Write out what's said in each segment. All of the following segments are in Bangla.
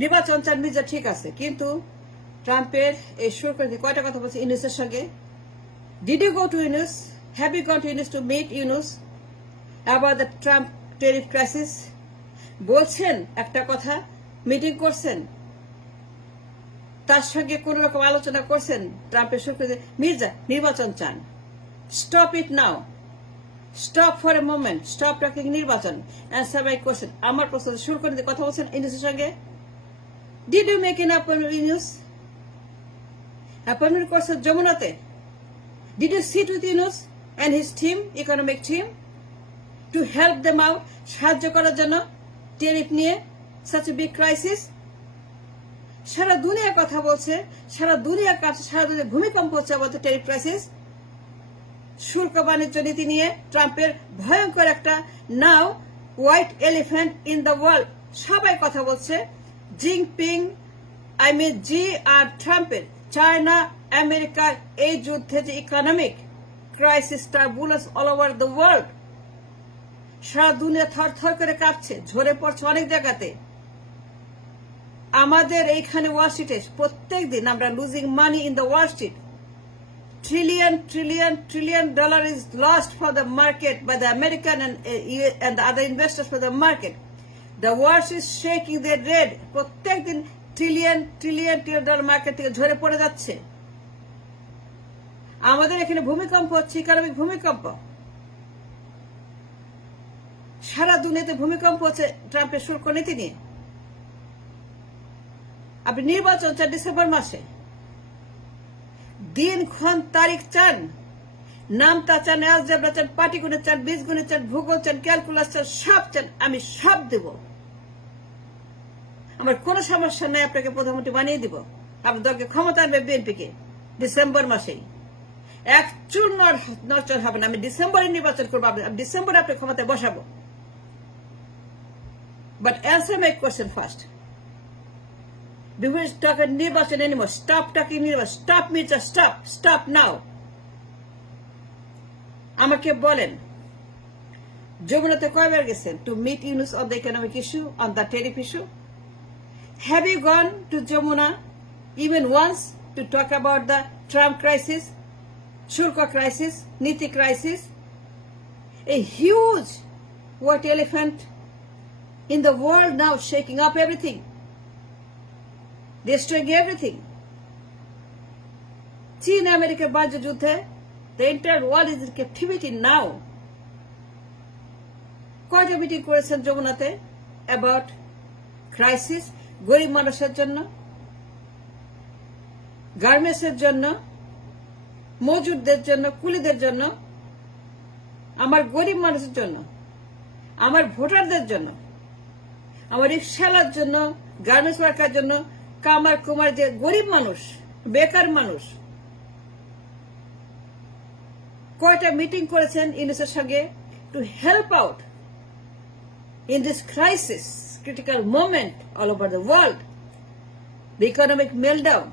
নির্বাচন চান মির্জা, ঠিক আছে, কিন্তু ট্রাম্পের এই শুরু করে কয়টা কথা বলছে ইউনুসের সঙ্গে? Did you go to Yunus? Have you gone to Yunus to meet Yunus about the Trump tariff crisis? বলছেন একটা কথা, মিটিং করছেন, তার সঙ্গে কোন রকম আলোচনা করছেন? ট্রাম্পের শুরু করে মির্জা নির্বাচন চান, stop it now, stop for a moment, stop talking নির্বাচন, অ্যান্সার মাই কোশ্চেন। আমার প্রশ্ন শুরু করে দিয়ে কথা বলছেন ইউনুসের সঙ্গে। Did you make an appointment Yunus? Appointment করছেন যমুনাতে। Did you sit with Yunus and his team, economic team, to help them out, সাহায্য করার জন্য টেরিফ নিয়ে, সাচ এ বিগ ক্রাইসিস? সারা দুনিয়া কথা বলছে, সারা দুনিয়া কাছে, সারা দুনিয়া ভূমিকম্প হচ্ছে আমাদের টেরিফ ক্রাইসিস, শুল্ক বাণিজ্য নীতি নিয়ে ট্রাম্পের ভয়ঙ্কর একটা now white elephant in the world. সবাই কথা বলছে। জিনপিং, জি আর ট্রাম্পের চায়না আমেরিকার এই যুদ্ধে যে economic crisis, turbulence all over the world, সারা দুনিয়া থর থর করে কাঁপছে, ঝরে পড়ছে অনেক জায়গাতে। আমাদের এইখানে ওয়াল স্ট্রিটে প্রত্যেক দিন আমরা losing money in the Wall Street. trillion dollar is lost for the market by the American and the other investors for the market. The world is shaking their head. প্রত্যেক দিন trillion dollar মার্কেট থেকে ঝরে পড়ে যাচ্ছে। আমাদের এখানে ভূমিকম্প হচ্ছে, ইকোনমিক ভূমিকম্প। সারা দুনিয়াতে ভূমিকম্প হচ্ছে ট্রাম্পের শুল্ক নীতি নিয়ে। আপনি নির্বাচন চান ডিসেম্বর মাসে, দিন ক্ষণ তারিখ চান, নামতা চান, অ্যালজেব্রা চান, পাটিগণিত চান, বীজগণিত চান, ভূগোল চান, ক্যালকুলাস চান, সব চান, আমি সব দেব। আমার কোনো সমস্যা নাই, আপনাকে প্রধানমন্ত্রী বানিয়ে দিব। আপনার দলকে ক্ষমতা আনবে বিএনপিকে ডিসেম্বর মাসেই। এক চুর নড়চড় হবে না। আমি ডিসেম্বরে নির্বাচন করবো, ডিসেম্বরে আপনি ক্ষমতায় বসাবো। But answer my question first. Before you talk about নির্বাচন anymore, stop talking নির্বাচন, stop Mirza, stop now. আমাকে বলেন, যমুনাতে কয়বার গেছেন to meet Yunus on the economic issue, on the tariff issue? Have you gone to Jamuna even once to talk about the Trump crisis, Shulka crisis, Niti crisis? A huge white elephant in the world now, shaking up everything, destroying everything. China America বাণিজ্য যুদ্ধে, the entire world is in captivity now. কয়টা মিটিং করেছেন যমুনাতে about crisis, গরিব মানুষের জন্য, গার্মেন্টসের জন্য, মজুরদের জন্য, কুলিদের জন্য, আমার গরিব মানুষের জন্য, আমার ভোটারদের জন্য, আমার রিক্সাওয়ালার জন্য, গার্মেন্টস ওয়ার্কার জন্য, কামার কুমার যে গরিব মানুষ, বেকার মানুষ। কয়টা মিটিং করেছেন ইউনুসের সঙ্গে to help out in this crisis, critical moment all over the world, the economic meltdown.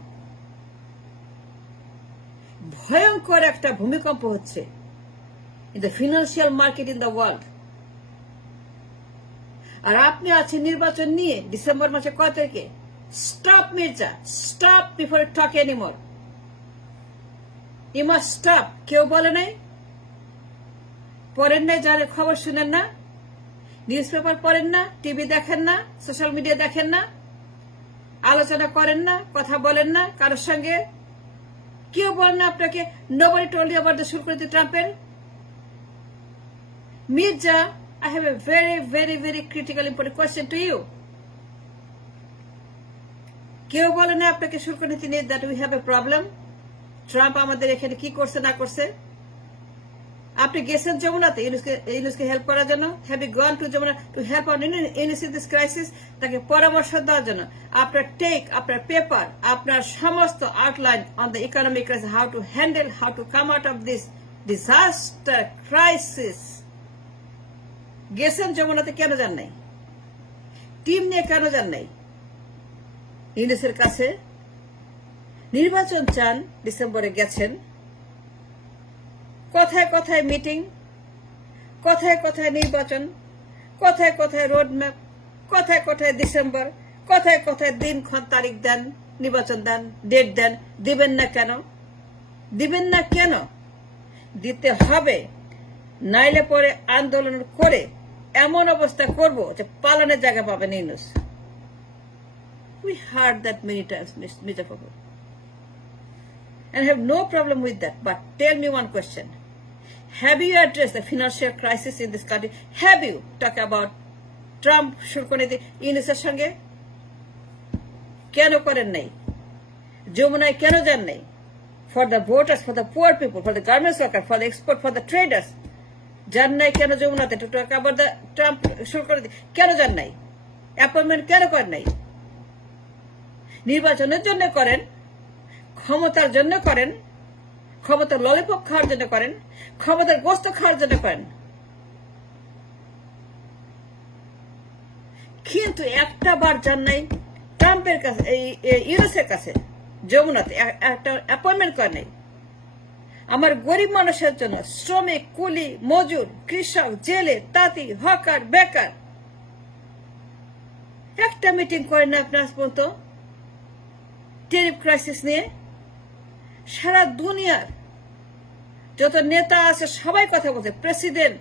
ভয়ঙ্কর একটা ভূমিকম্প হচ্ছে in the financial market in the world. আর আপনি আছেন নির্বাচন নিয়ে ডিসেম্বর মাসে কয় তারিখে? Stop Mirza, stop before you talk anymore. You must stop. কেউ বলে নাই? পড়েন নাই? যারা খবর শুনেন না, নিউজ পেপার পড়েন না, টিভি দেখেন না, সোশ্যাল মিডিয়া দেখেন না, আলোচনা করেন না, কথা বলেন না কারোর সঙ্গে? কেউ বলেন না আপনাকে? Nobody told you about the Shulka Trumpet? Mirza, I have a very critical important question to you. কেউ বলে না আপনাকে শুল্ক নীতি নিয়ে that we have a problem? Trump আমাদের এখানে কি করছে না করছে? আপনি গেছেন যমুনাতে ইউনুসকে হেল্প করার জন্য? Have you gone to Jamuna to help out Yunus in this crisis? তাকে পরামর্শ দেওয়ার জন্য আপনার আপনার পেপার, আপনার সমস্ত outline on the economic crisis, how to handle, how to come out of this disaster crisis. গেছেন যমুনাতে, কেন যান নাই? টিম নিয়ে কেন যান নাই ইউনুসের কাছে? নির্বাচন চান, ডিসেম্বরে গেছেন, কথায় কথায় মিটিং, কথায় কথায় নির্বাচন, কথায় কথায় রোড ম্যাপ, কথায় কথায় ডিসেম্বর, কথায় কথায় দিনক্ষণ তারিখ দেন, নির্বাচন দেন, ডেট দেন, দিবেন না কেন? দিবেন না কেন? দিতে হবে, নাইলে পরে আন্দোলন করে এমন অবস্থা করব যে পালানোর জায়গা পাবেন Yunus. We heard that many times, Mr. Papu. And I have no problem with that. But tell me one question. Have you addressed the financial crisis in this country? Have you talked about Trump শুরু করে ইউনূসের সঙ্গে? কেন করেন নাই? যমুনায় কেন যান নাই? For the voters, for the poor people, for the garments workers, for the export, for the traders. যান নাই কেন যমুনাতে? to talk about the Trump শুরু করে কেন যান নাই? অ্যাপয়েন্টমেন্ট কেন করেন নাই? নির্বাচনের জন্য করেন, ক্ষমতার জন্য করেন, ক্ষমতার ললিপপ খাওয়ার জন্য করেন, ক্ষমতার গোস্ত খাওয়ার জন্য করেন, কিন্তু একটা বার যান নাই ট্রাম্পের কাছে, ইউএসের কাছে যমুনাতে একটা অ্যাপয়েন্টমেন্ট করেন নাই। আমার গরিব মানুষের জন্য, শ্রমিক, কুলি, মজুর, কৃষক, জেলে, তাঁতি, হকার, বেকার, একটা মিটিং করেন না আপনার পর্যন্ত টেরিফ ক্রাইসিস নিয়ে। সারা দুনিয়ার যত নেতা আছে সবাই কথা বলছে, প্রেসিডেন্ট,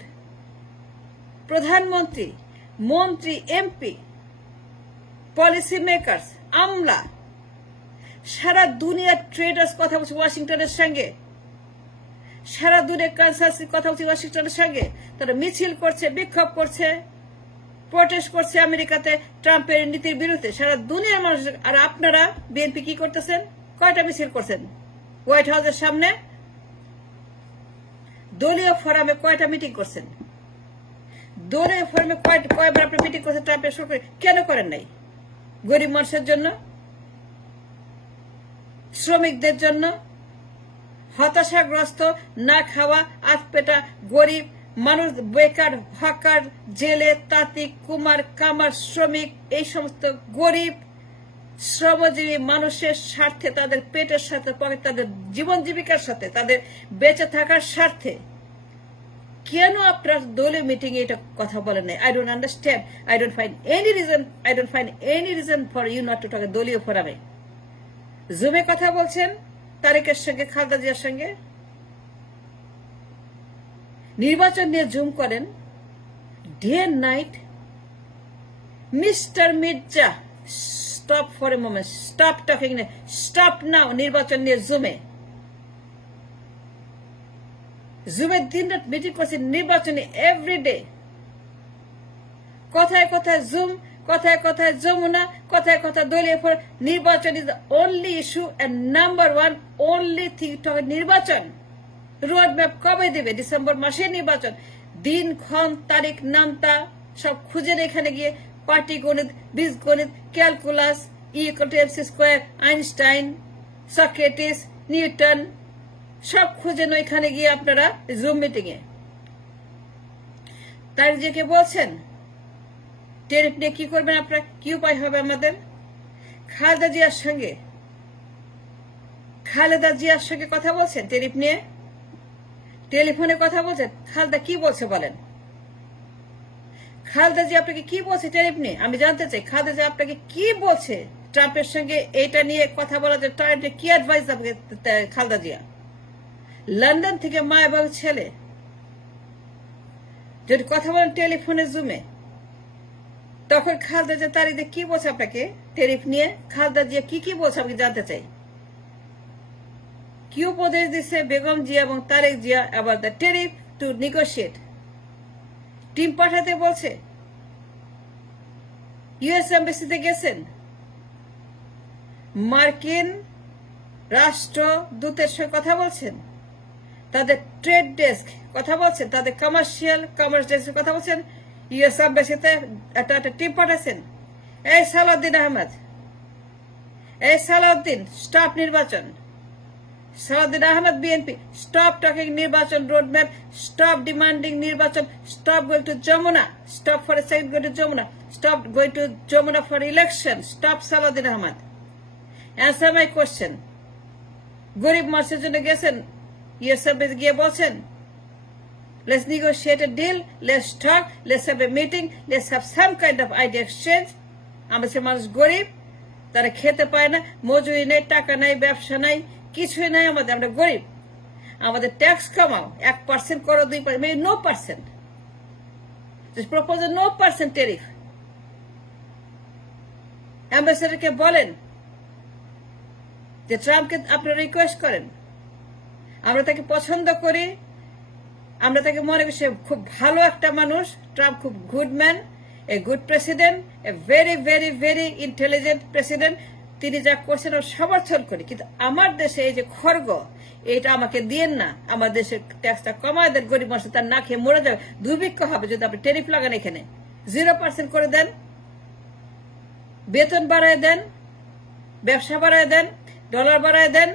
প্রধানমন্ত্রী, মন্ত্রী, এমপি, পলিসি মেকার্স, আমলা, সারা দুনিয়ার ট্রেডার্স কথা বলছে ওয়াশিংটনের সঙ্গে, সারা দুনিয়ার কনসালসি কথা বলছে ওয়াশিংটনের সঙ্গে। তারা মিছিল করছে, বিক্ষোভ করছে, প্রটেস্ট করছে আমেরিকাতে ট্রাম্পের নীতির বিরুদ্ধে, সারা দুনিয়ার মানুষ। আর আপনারা বিএনপি কি করতেছেন? কয়টা মিছিল করছেন হোয়াইট হাউসের সামনে? দলীয় ফোরামে কয়টা মিটিং করছেন? দলীয় ফোরামে কয়বার আপনি মিটিং করছেন ট্রাম্পের শুরু করে? কেন করেন নাই? গরিব মানুষের জন্য, শ্রমিকদের জন্য, হতাশাগ্রস্ত, না খাওয়া, আধপেটা গরিব মানুষ, বেকার, হকার, জেলে, তাঁতি, কুমার, কামার, শ্রমিক, এই সমস্ত গরিব শ্রমজীবী মানুষের স্বার্থে, তাদের পেটের সাথে, তাদের জীবন জীবিকার সাথে, তাদের বেঁচে থাকার স্বার্থে কেন আপনার দলীয় মিটিং এ এটা কথা বলেন নাই? I don't understand. I don't find any reason for you not to talk দলীয় ফোরামে। জুমে কথা বলছেন তারেকের সঙ্গে, খালেদা জিয়ার সঙ্গে, নির্বাচন নিয়ে জুম করেন day and night. Mister Mirza, stop for a moment, stop talking, stop now. নির্বাচন নিয়ে জুমে দিন রাত মিটিং করছে নির্বাচনে এভরিডে। কথায় কথায় জুম, কথায় কথায় যমুনা, কথায় কথায় দলীয় নির্বাচন is the only issue and number one only thing. নির্বাচন রোড ম্যাপ কবে দেবে? ডিসেম্বর মাসে নির্বাচন। দিন, ক্ষণ, তারিখ, নামতা সব খুঁজেন এখানে গিয়ে। পাটি গণিত, বীজগণিত, ক্যালকুলাস, ই=mc², আইনস্টাইন, সক্রেটিস, নিউটন সব খুঁজেন ওইখানে গিয়ে আপনারা জুম মিটিং এ। তার যে কে বলছেন টেরিফ নিয়ে কি করবেন আপনারা, কি উপায় হবে আমাদের? খালেদা জিয়ার সঙ্গে কথা বলছেন টেরিফ নিয়ে, টেলিফোনে কথা বলছেন। খালেদা কি বলছে বলেন? খালেদা জি আপনাকে কি বলছে টেরিফ নিয়ে? আমি জানতে চাই খালেদা জি আপনাকে কি বলছে ট্রাম্পের সঙ্গে এইটা নিয়ে কথা বলার জন্য? ট্রাম্পকে কি অ্যাডভাইস দেবে খালেদা জিয়া? লন্ডন থেকে মা এবং ছেলে যদি কথা বলেন টেলিফোনে, জুমে, তখন খালেদা জিয়া তারিখে কি বলছে আপনাকে টেরিফ নিয়ে? খালেদা জিয়া কি বলছে আমি জানতে চাই। কি উপদেশ দিচ্ছে বেগম জিয়া এবং Tarique Zia about the tariff to negotiate? Team পাঠাতে বলছে, ইউএস এম্বাসিতে গেছেন, মার্কিন রাষ্ট্রদূতের সঙ্গে কথা বলছেন, তাদের ট্রেড ডেস্ক কথা বলছেন, তাদের কমার্স ডেস্কের কথা বলছেন, ইউএস এম্বাসিতে একটা টিম পাঠাচ্ছেন। এই সালাউদ্দিন স্টপ নির্বাচন। সালাউদ্দিন আহমেদ বিএনপি, স্টপ টকিং নির্বাচন রোডম্যাপ, স্টপ ডিমান্ডিং নির্বাচন, stop going to Jamuna, stop for a second going to Jamuna, stop going to Jamuna for election, stop Salahuddin Ahmed. Answer my question. গরিব মানুষের জন্য গেছেন, ইউএস গিয়ে বলছেন let's negotiate a deal, let's talk, let's have a meeting, let's have some kind of idea exchange. আমাদের মানুষ গরিব, তারা খেতে পায় না, মজুরি নেই, টাকা নাই, ব্যবসা নাই, কিছুই নাই আমাদের, আমরা গরিব। আমাদের ট্যাক্স কমাও, 1% করো, 2%, maybe no percent. Just propose a no percent tariff. অ্যাম্বাসেডরকে বলেন যে ট্রাম্পকে আপনারা রিকোয়েস্ট করেন, আমরা তাকে পছন্দ করি, আমরা তাকে মনে করি সে খুব ভালো একটা মানুষ, ট্রাম্প খুব good man, a good president, a very very very intelligent president, তিনি যা করছেন সমর্থন করি, কিন্তু আমার দেশে এই যে খড়গ, এটা আমাকে দিয়েন না, আমার দেশের ট্যাক্সটা কমায় দেন, গরিব মানুষ তার না খেয়ে মরে যাবে, দুর্ভিক্ষ হবে যদি আপনি ট্যারিফ লাগান, এখানে 0% করে দেন, বেতন বাড়ায় দেন, ব্যবসা বাড়ায় দেন, ডলার বাড়ায় দেন,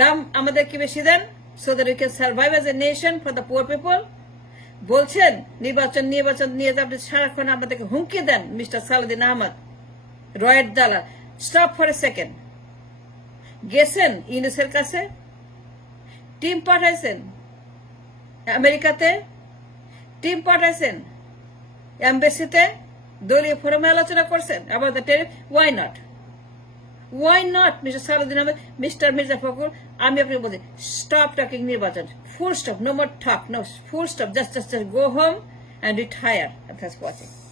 দাম আমাদেরকে বেশি দেন, so that we can survive as a nation for the poor people. বলছেন নির্বাচন নিয়ে আপনি সারাক্ষণ আমাদেরকে হুমকি দেন, মিস্টার সালাউদ্দিন আহমদ, রয়ের দালাল। Stop for a second. গেছেন ইউনুসের কাছে, টিম পাঠাইছেন আমেরিকাতে, টিম পাঠাইছেন এমবেসিতে, দলীয় ফোরামে আলোচনা করছেন about the tariff. Why not? Why not, Mr. Salahuddin Ahmed, Mr. Mirza Fakhrul? আমি আপনাকে বলছি, stop talking নির্বাচন, full stop, no more talk, no, full stop, just go home and retire. And thanks for watching.